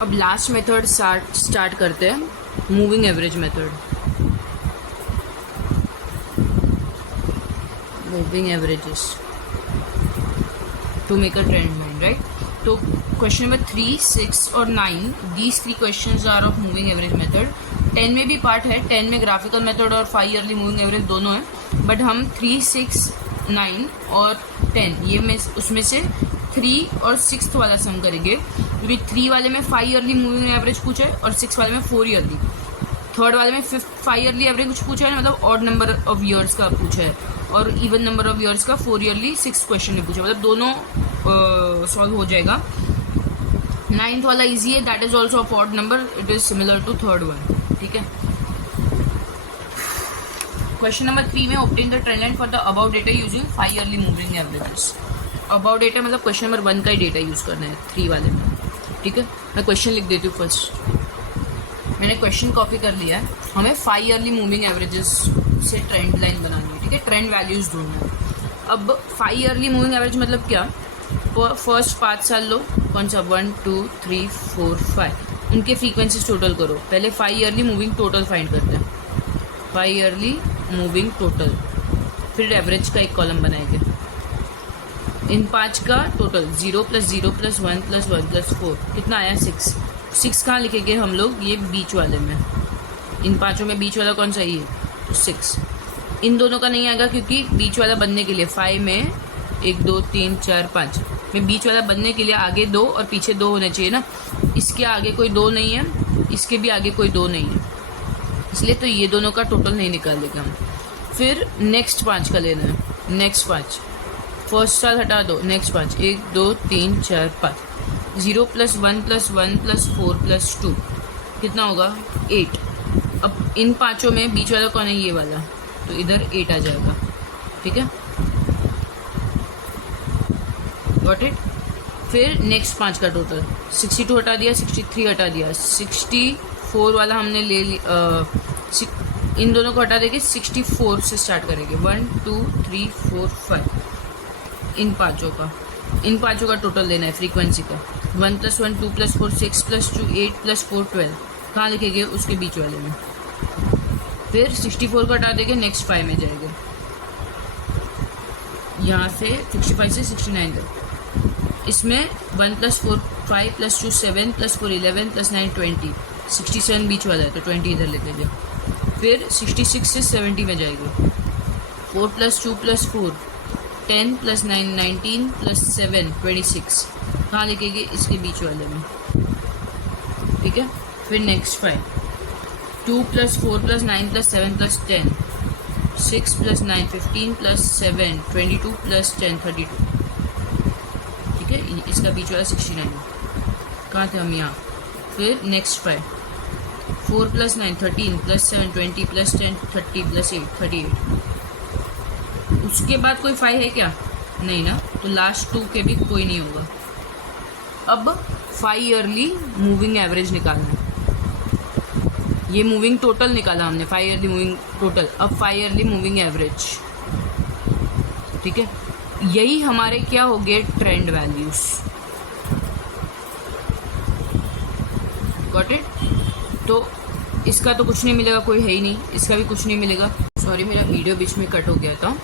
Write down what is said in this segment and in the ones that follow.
अब last method start करते हैं, moving average method. Moving averages to make a trend line, right. तो question number 3, 6 और 9, these 3 questions are of moving average method. 10 में भी part है, 10 में ग्राफिकल मेथड और 5 ईयरली मूविंग एवरेज दोनों है, बट हम 3, 6, 9 और 10 ये में उसमें से 3 और 6 वाला सम करेंगे, क्योंकि 3 वाले में 5 ईयरली मूविंग एवरेज पूछा है और 6 वाले में 4 ईयरली। थर्ड वाले में 5 ईयरली एवरेज कुछ पूछा है, मतलब ऑड नंबर ऑफ ईयर्स का पूछा है, और इवन नंबर ऑफ ईयर्स का 4 ईयरली 6 क्वेश्चन में पूछा है, मतलब दोनों सॉल्व हो जाएगा। 9th वाला इजी है, that is also of odd number, it is similar to third one, ठीक है। क्वेश्चन नंबर 3 में obtain the trend line for the about data using 5 yearly moving averages. About data मतलब question number 1 का ही data use करना है 3 वाले में, ठीक है। मैं क्वेश्चन लिख देती हूँ फर्स्ट, मैंने क्वेश्चन कॉपी कर लिया है। हमें 5 ईयरली मूविंग एवरेजेस से ट्रेंड लाइन बनानी है, ठीक है, ट्रेंड वैल्यूज ढूंढना है। अब 5 ईयरली मूविंग एवरेज मतलब क्या, फर्स्ट 5 साल लो, कौन सा 1 2 3 4 5, उनके फ्रीक्वेंसीज टोटल करो। पहले 5 ईयरली मूविंग टोटल फाइंड करते हैं, 5 ईयरली मूविंग टोटल, फिर एवरेज का एक कॉलम बनाएंगे। इन 5 का टोटल 0 + 0 + 1 + 1 + 4 कितना आया 6। 6 कहाँ लिखेंगे हम लोग, ये बीच वाले में। इन 5 में बीच वाला कौन सा, ये, तो 6। इन दोनों का नहीं आएगा, क्योंकि बीच वाला बनने के लिए 5 में 1 2 3 4 5 में बीच वाला बनने के लिए आगे 2 और पीछे 2 होने चाहिए ना। इसके आगे कोई 2 नहीं है, इसके भी आगे कोई 2 नहीं है, इसलिए तो ये दोनों का टोटल नहीं निकालेंगे हम। फिर नेक्स्ट 5 का लेना है, नेक्स्ट 5, फर्स्ट साल हटा दो, नेक्स्ट 5, 1 2 3 4 5, 0 + 1 + 1 + 4 + 2 कितना होगा 8। अब इन 5 में बीच वाला कौन है, ये वाला, तो इधर 8 आ जाएगा, ठीक है, गॉट इट। फिर नेक्स्ट 5 का टोटल 62 हटा दिया, 63 हटा दिया, 64 वाला हमने ले लिया, इन दोनों को हटा देंगे, 64 से स्टार्ट करेंगे, 1 2 3 4 5, इन पाँचों का टोटल लेना है फ्रीक्वेंसी का। 1 + 1 2 + 4 6 + 2 8 + 4 12 कहाँ लिखेंगे, उसके बीच वाले में। फिर 64 को हटा देंगे, नेक्स्ट 5 में जाएंगे, यहाँ से 65 से 69 तक। इसमें 1 + 4 5 + 2 7 + 4 11 + 9 20, 67 बीच वाला है तो 20 इधर लेते हैं। फिर 66 से 70 में जाएंगे, 4 + 2 + 4 10 + 9 19 + 7 26 कहाँ लिखेंगे, इसके बीच वाले में, ठीक है। फिर नेक्स्ट 5, 2 + 4 + 9 + 7 + 10, 6 + 9 15 + 7 22 + 10 32, ठीक है, इसका बीच वाला 69, कहाँ थे हम, यहाँ। फिर नेक्स्ट 5, 4 + 9 13 + 7 20 + 10 30 + 8 38। उसके बाद कोई 5 है क्या, नहीं ना, तो लास्ट 2 के भी कोई नहीं होगा। अब 5 ईयरली मूविंग एवरेज निकालना है, ये मूविंग टोटल निकाला हमने, 5 ईयरली मूविंग टोटल। अब 5 ईयरली मूविंग एवरेज, ठीक है, यही हमारे क्या हो गए, ट्रेंड वैल्यूज, गॉट इट। तो इसका तो कुछ नहीं मिलेगा, कोई है ही नहीं, इसका भी कुछ नहीं मिलेगा। सॉरी, मेरा वीडियो बीच में कट हो गया था।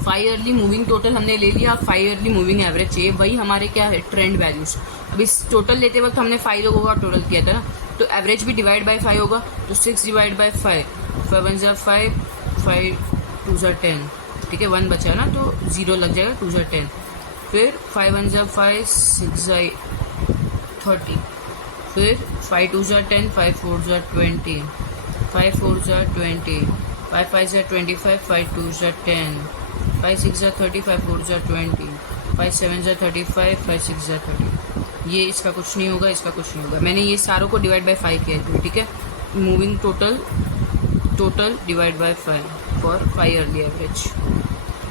5 ईयरली मूविंग टोटल हमने ले लिया, 5 ईयरली मूविंग एवरेज चाहिए, वही हमारे क्या है, ट्रेंड वैल्यूज। अब इस टोटल लेते वक्त हमने 5 लोगों का टोटल किया था ना, तो एवरेज भी डिवाइड बाय 5 होगा, तो 6 / 5, 5 1 = 5 5 2 = 10, ठीक है, 1 बचा ना तो 0 लग जाएगा, 2 = 10। फिर 5 1 = 5 6 × 30, फिर 5 2 = 10 5 4 = 20 5 4 = 20 5 5 = 25 5 2 = 10 5 6 = 30 5 4 = 20 5 7 = 35 5 6 = 30। ये इसका कुछ नहीं होगा, इसका कुछ नहीं होगा। मैंने ये सारों को डिवाइड बाय 5 किया है, ठीक है, moving total divide by 5 for 5 yearly average,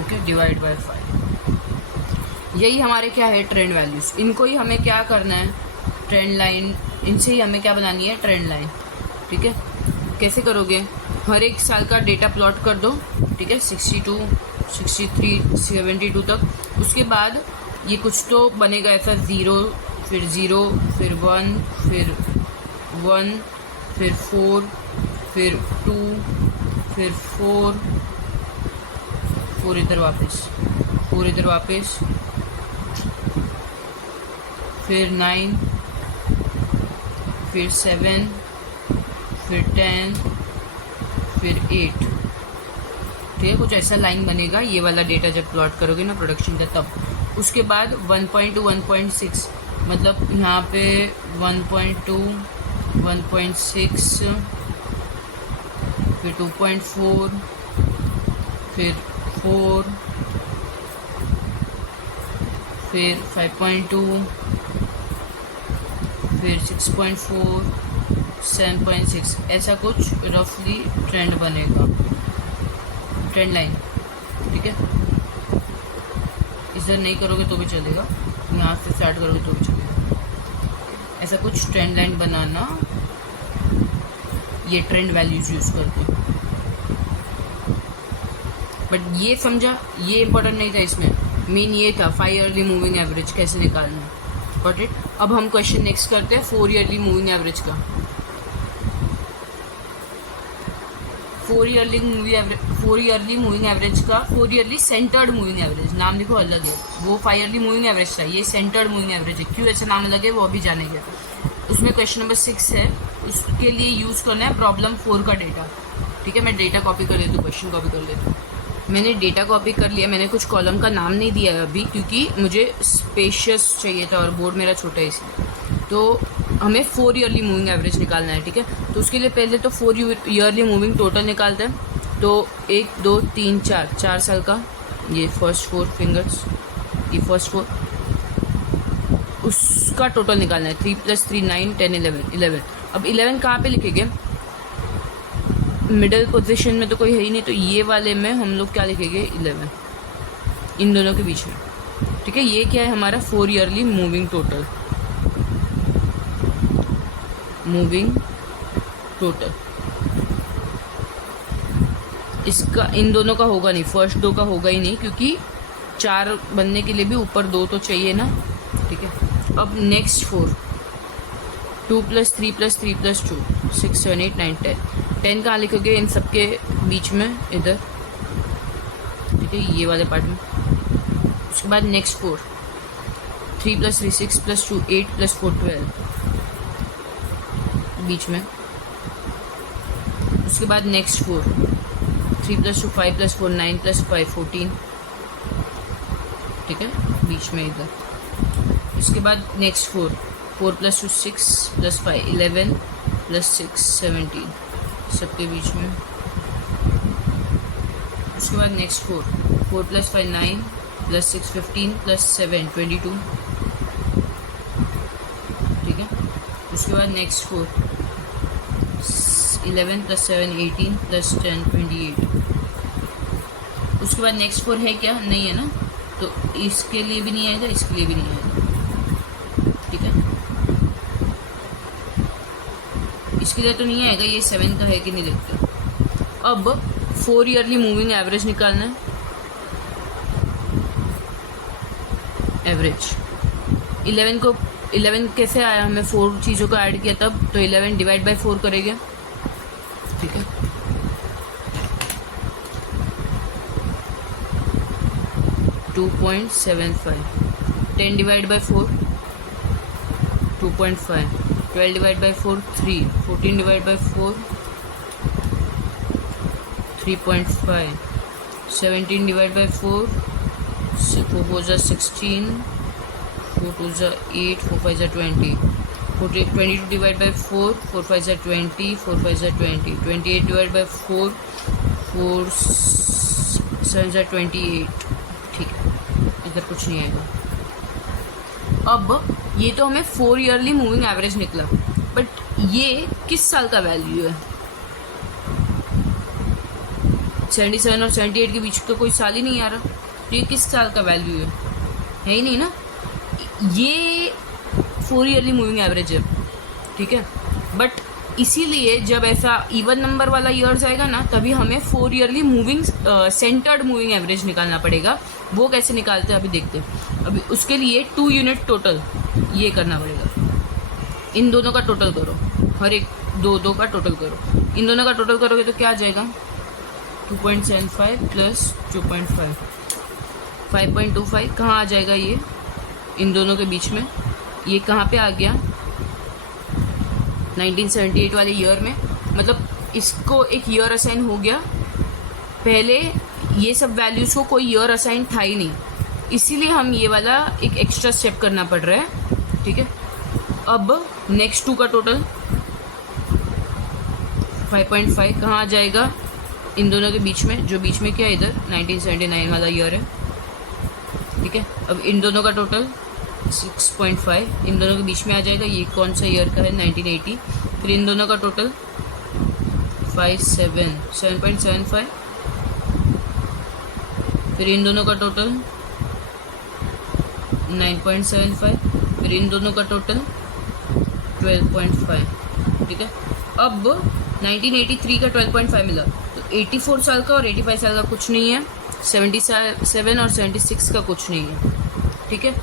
okay, divide by 5। यही हमारे क्या है, ट्रेंड वैल्यूज। इनको ही हमें क्या करना है, ट्रेंड लाइन, इनसे ही हमें क्या बनानी है, ट्रेंड लाइन, ठीक है। कैसे करोगे, हर एक साल का डेटा प्लॉट कर दो, ठीक है, 62 63 72 तक। उसके बाद ये कुछ तो बनेगा ऐसा 0 फिर 0, फिर 1, फिर 1, फिर 4, फिर 2, फिर 4, 4 इधर वापस, 4 इधर वापस, फिर 9, फिर 7, फिर 10, फिर 8। ठीक है, कुछ ऐसा लाइन बनेगा ये वाला डेटा जब प्लॉट करोगे ना प्रोडक्शन का तब। उसके बाद 1.2 1.6 मतलब यहाँ पे 1.2 1.6 फिर 2.4 फिर 4 फिर 5.2 फिर 6.4 7.6 ऐसा कुछ रफली ट्रेंड बनेगा, ट्रेंड लाइन। ठीक है, इधर नहीं करोगे तो भी चलेगा, यहाँ से स्टार्ट करोगे तो भी चलेगा। ऐसा कुछ ट्रेंड लाइन बनाना, ये ट्रेंड वैल्यूज यूज करते हैं। बट ये समझा, ये इंपॉर्टेंट नहीं था इसमें, मेन ये था 5 ईयरली मूविंग एवरेज कैसे निकालना। Got it. अब हम क्वेश्चन नेक्स्ट करते हैं 4 ईयरली मूविंग एवरेज का। 4 ईयरली मूविंग एवरेज का, 4 ईयरली सेंटर्ड मूविंग एवरेज, नाम देखो अलग है, वो 5 ईयरली मूविंग एवरेज था, ये सेंटर्ड मूविंग एवरेज है। क्यों ऐसा नाम अलग है वो अभी जानेंगे। उसमें क्वेश्चन नंबर 6 है, उसके लिए यूज करना है प्रॉब्लम 4 का डेटा। ठीक है, मैं डेटा कॉपी कर लेती हूँ, क्वेश्चन कॉपी कर लेती हूँ। मैंने डेटा कॉपी कर लिया, मैंने कुछ कॉलम का नाम नहीं दिया है अभी क्योंकि मुझे स्पेशियस चाहिए था और बोर्ड मेरा छोटा है इसलिए। तो हमें 4 ईयरली मूविंग एवरेज निकालना है। ठीक है, तो उसके लिए पहले तो 4 ईयरली मूविंग टोटल निकालते हैं। तो 1 2 3 4 4 साल का, ये फर्स्ट 4 फिंगर्स, ये फर्स्ट 4, उसका टोटल निकालना है। 3 + 3 9 10 11। अब 11 कहाँ पे लिखेंगे, मिडल पोजीशन में तो कोई है ही नहीं, तो ये वाले में हम लोग क्या लिखेंगे 11, इन दोनों के बीच में। ठीक है, ये क्या है हमारा 4 ईयरली मूविंग टोटल। इसका इन दोनों का होगा नहीं, फर्स्ट 2 का होगा ही नहीं क्योंकि 4 बनने के लिए भी ऊपर 2 तो चाहिए ना। ठीक है, अब नेक्स्ट 4, 2 + 3 + 3 + 2 6 7 8 9 10। 10 कहाँ लिखोगे, इन सबके बीच में इधर। ठीक है, ये वाले पार्ट में। उसके बाद नेक्स्ट 4, 3 + 3 6 + 2 8 + 4 12 बीच में। उसके बाद नेक्स्ट 4, 3 + 2 5 + 4 9 + 5 14। ठीक है, बीच में इधर। उसके बाद नेक्स्ट 4, 4 + 2 6 + 5 11 + 6 17 सबके बीच में। उसके बाद नेक्स्ट 4, 4 + 5 9 + 6 15 + 7 22। ठीक है, उसके बाद नेक्स्ट 4, 11 + 7 18 + 10 28। उसके बाद नेक्स्ट 4 है क्या, नहीं है ना, तो इसके लिए भी नहीं आएगा, इसके लिए भी नहीं आएगा। ठीक है, इसके लिए तो नहीं आएगा, ये 7 का है कि नहीं देखते। अब 4 ईयरली मूविंग एवरेज निकालना है। एवरेज 11 कैसे आया, हमें 4 चीज़ों को ऐड किया तब, तो 11 / 4 करेंगे। ठीक है, $2.75, 10 / 4 2.5, 12 / 4 3, 14 / 4 3.5, 17 / 4 4 4 16, 4 2 8, 4 5 20, 22 / 4 4 5 20, 4 5 20, 28 / 4 4 7 28। ठीक है, इधर कुछ नहीं आएगा। अब ये तो हमें 4 ईयरली मूविंग एवरेज निकला, बट ये किस साल का वैल्यू है, 77 और 78 के बीच का कोई साल ही नहीं आ रहा, तो ये किस साल का वैल्यू है ही नहीं ना। ये 4 ईयरली मूविंग एवरेज है। ठीक है, बट इसीलिए जब ऐसा इवन नंबर वाला ईयर्स आएगा ना, तभी हमें 4 yearly moving centred moving average निकालना पड़ेगा। वो कैसे निकालते हैं अभी देखते हैं। अभी उसके लिए 2 यूनिट टोटल, ये करना पड़ेगा। इन दोनों का टोटल करो, हर एक दो का टोटल करो। इन दोनों का टोटल करोगे तो क्या आ जाएगा 2.75 प्लस 2.5 5.25 कहाँ आ जाएगा ये इन दोनों के बीच में, ये कहाँ पे आ गया 1978 वाले ईयर में। मतलब इसको एक ईयर असाइन हो गया, पहले ये सब वैल्यूज़ को कोई ईयर असाइन था ही नहीं, इसीलिए हम ये वाला एक एक्स्ट्रा स्टेप करना पड़ रहा है। ठीक है, अब नेक्स्ट 2 का टोटल 5.5 कहाँ आ जाएगा इन दोनों के बीच में, जो बीच में क्या है इधर 1979 वाला ईयर है। ठीक है, अब इन दोनों का टोटल 6.5 इन दोनों के बीच में आ जाएगा, ये कौन सा ईयर का है 1980। फिर इन दोनों का टोटल 7.75, फिर इन दोनों का टोटल 9.75, फिर इन दोनों का टोटल 12.5। ठीक है, अब 1983 का 12.5 मिला, तो 84 साल का और 85 साल का कुछ नहीं है, 77 और 76 का कुछ नहीं है। ठीक है,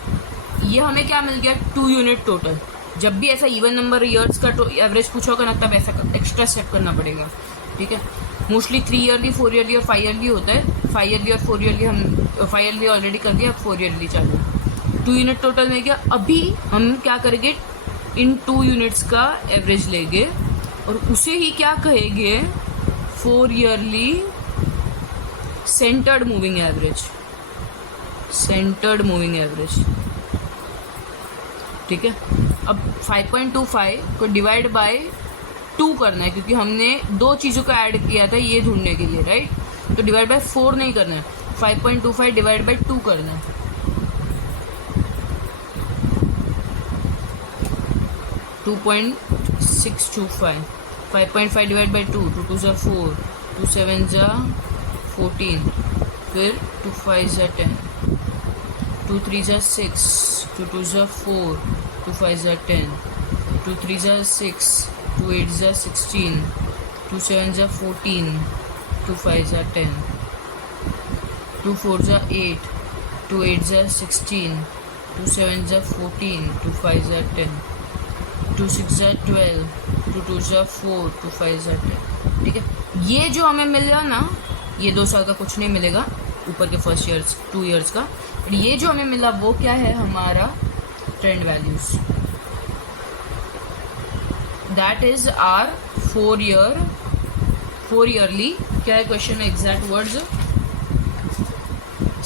ये हमें क्या मिल गया 2 यूनिट टोटल। जब भी ऐसा इवन नंबर ईयर्स का एवरेज पूछा होगा ना, तब ऐसा एक्स्ट्रा स्टेप करना पड़ेगा। ठीक है, मोस्टली 3 ईयरली 4 ईयरली और 5 ईयरली होता है। 5 ईयरली और 4 ईयरली हम 5 ईयरली ऑलरेडी कर दिया, अब 4 ईयरली चालू। 2 यूनिट टोटल में गया। अभी हम क्या करेंगे, इन 2 यूनिट्स का एवरेज लेंगे और उसे ही क्या कहेंगे 4 yearly centred moving average, centred moving average. ठीक है, अब 5.25 को डिवाइड बाय 2 करना है, क्योंकि हमने 2 चीज़ों को ऐड किया था ये ढूंढने के लिए, राइट। तो डिवाइड बाय 4 नहीं करना है, 5.25 डिवाइड बाय 2 करना है। 2.625, 5.5 डिवाइड बाय 2, 2 2 4, 2 7 14, फिर 2 5 10, 2 3 6, 2 2 4, 2 5 10, 2 3 6, 2 8 16, 2 7 14, 2 5 10, 2 4 8, 2 8 16, 2 7 14, 2 5 10, 2 6 12, 2 2 4, 2 5 10। ठीक है, ये जो हमें मिल रहा ना, ये 2 साल का कुछ नहीं मिलेगा ऊपर के फर्स्ट ईयर्स 2 ईयर्स का। और ये जो हमें मिला वो क्या है, हमारा trend values. That is are 4 yearly क्या है क्वेश्चन में exact words,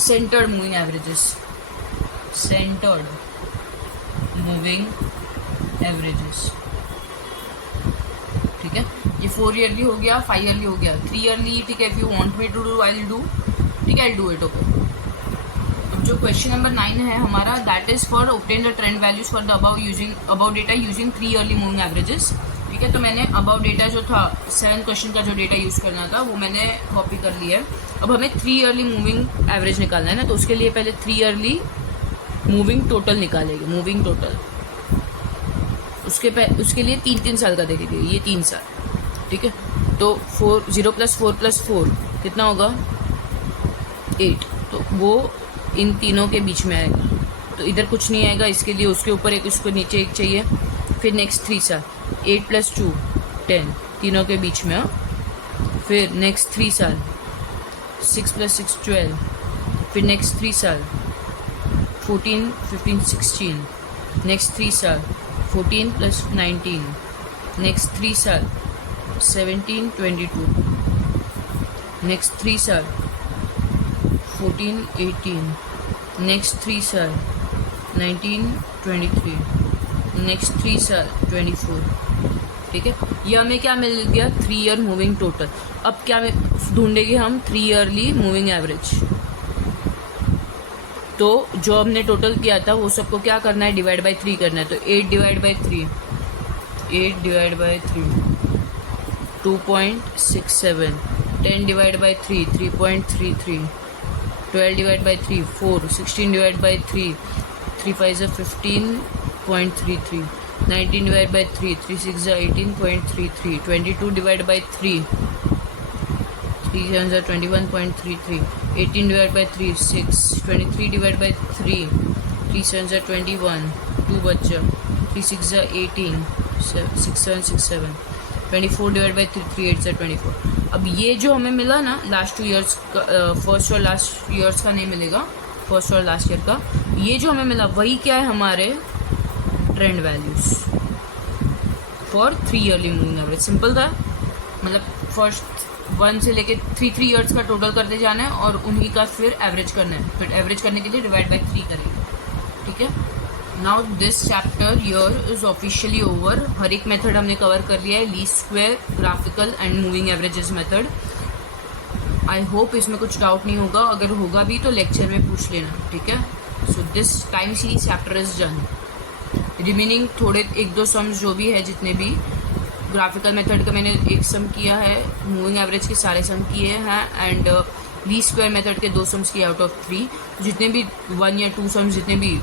centred moving averages, centred moving averages. ठीक है, ये 4 ईयरली हो गया, 5 ईयरली हो गया, 3 ईयरली। ठीक है, if you want me to do I will do. ठीक है, आई डू इट। ओके, अब जो क्वेश्चन नंबर 9 है हमारा, that is for obtain the trend values for the above data using 3 yearly moving averages. ठीक है, तो मैंने अबाउ डेटा जो था 7 क्वेश्चन का जो डेटा यूज करना था वो मैंने कॉपी कर लिया है। अब हमें 3 ईयरली मूविंग एवरेज निकालना है ना, तो उसके लिए पहले 3 ईयरली मूविंग टोटल निकालेंगे, मूविंग टोटल। उसके लिए 3 साल का देखेंगे, ये 3 साल। ठीक है, तो 0 + 4 + 4 कितना होगा 8, तो वो इन तीनों के बीच में आएगा, तो इधर कुछ नहीं आएगा, इसके लिए उसके ऊपर एक, उसको नीचे एक चाहिए। फिर नेक्स्ट 3 साल 8 + 2 10 तीनों के बीच में। फिर नेक्स्ट 3 साल 6 + 6 12, फिर नेक्स्ट 3 साल 14 15 16, नेक्स्ट 3 साल 14 + 19, नेक्स्ट 3 साल 17 22, नेक्स्ट 3 साल 14 18, नेक्स्ट 3 साल 19 23, नेक्स्ट 3 साल 24। ठीक है, ये हमें क्या मिल गया 3 ईयर मूविंग टोटल। अब क्या ढूंढेंगे हम 3 ईयरली मूविंग एवरेज। तो जो हमने टोटल किया था वो सबको क्या करना है, डिवाइड बाय 3 करना है। तो 8 divide by 3, 8 divide by 3 2.67, 10 divide by 3 3.33, 12 divide by 3 4, 16 divide by 3 3 5 15.33, 19 divide by 3 3 6 18.33, 22 divide by 3 3 7 21.33, 18 divide by 3 6, 23 divide by 3 3 7 21, 2 बच जा, 3 6 जा 18, 6 7 6 7, 24 डिवाइड बाई 3 8 जा 24। अब ये जो हमें मिला ना लास्ट 2 ईयर्स का, फर्स्ट और लास्ट ईयर्स का नहीं मिलेगा, फर्स्ट और लास्ट ईयर का, ये जो हमें मिला वही क्या है हमारे trend values for 3 yearly moving average. Simple था, मतलब फर्स्ट 1 से लेके 3 ईयर्स का टोटल करते जाना है और उन्हीं का फिर एवरेज करना है, फिर एवरेज करने के लिए डिवाइड बाई 3 करेंगे, ठीक है। Now this chapter here is officially over. हर एक मेथड हमने कवर कर लिया है, least square, graphical and moving averages method. I hope इसमें कुछ डाउट नहीं होगा, अगर होगा भी तो लेक्चर में पूछ लेना, ठीक है। So this time series chapter is done. Remaining थोड़े 1-2 सम्स जो भी है, जितने भी ग्राफिकल मेथड का मैंने एक सम किया है, मूविंग एवरेज के सारे सम किए हैं, एंड लीस्ट स्क्वायर मेथड के 2 सम्स किए आउट ऑफ 3। जितने भी 1 या 2 सम्स, जितने भी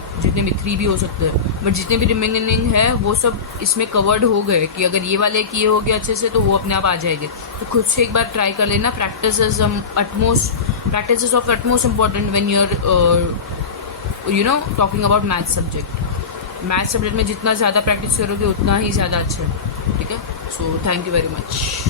3 भी हो सकते हैं, बट जितने भी रिमेनिंग है वो सब इसमें कवर्ड हो गए कि अगर ये वाले किए हो गए अच्छे से तो वो अपने आप आ जाएंगे। तो खुद से एक बार ट्राई कर लेना। Practice is of utmost important when you are talking about maths subject. Maths subject में जितना ज़्यादा प्रैक्टिस करोगे उतना ही ज़्यादा अच्छा है, ठीक है। So thank you very much.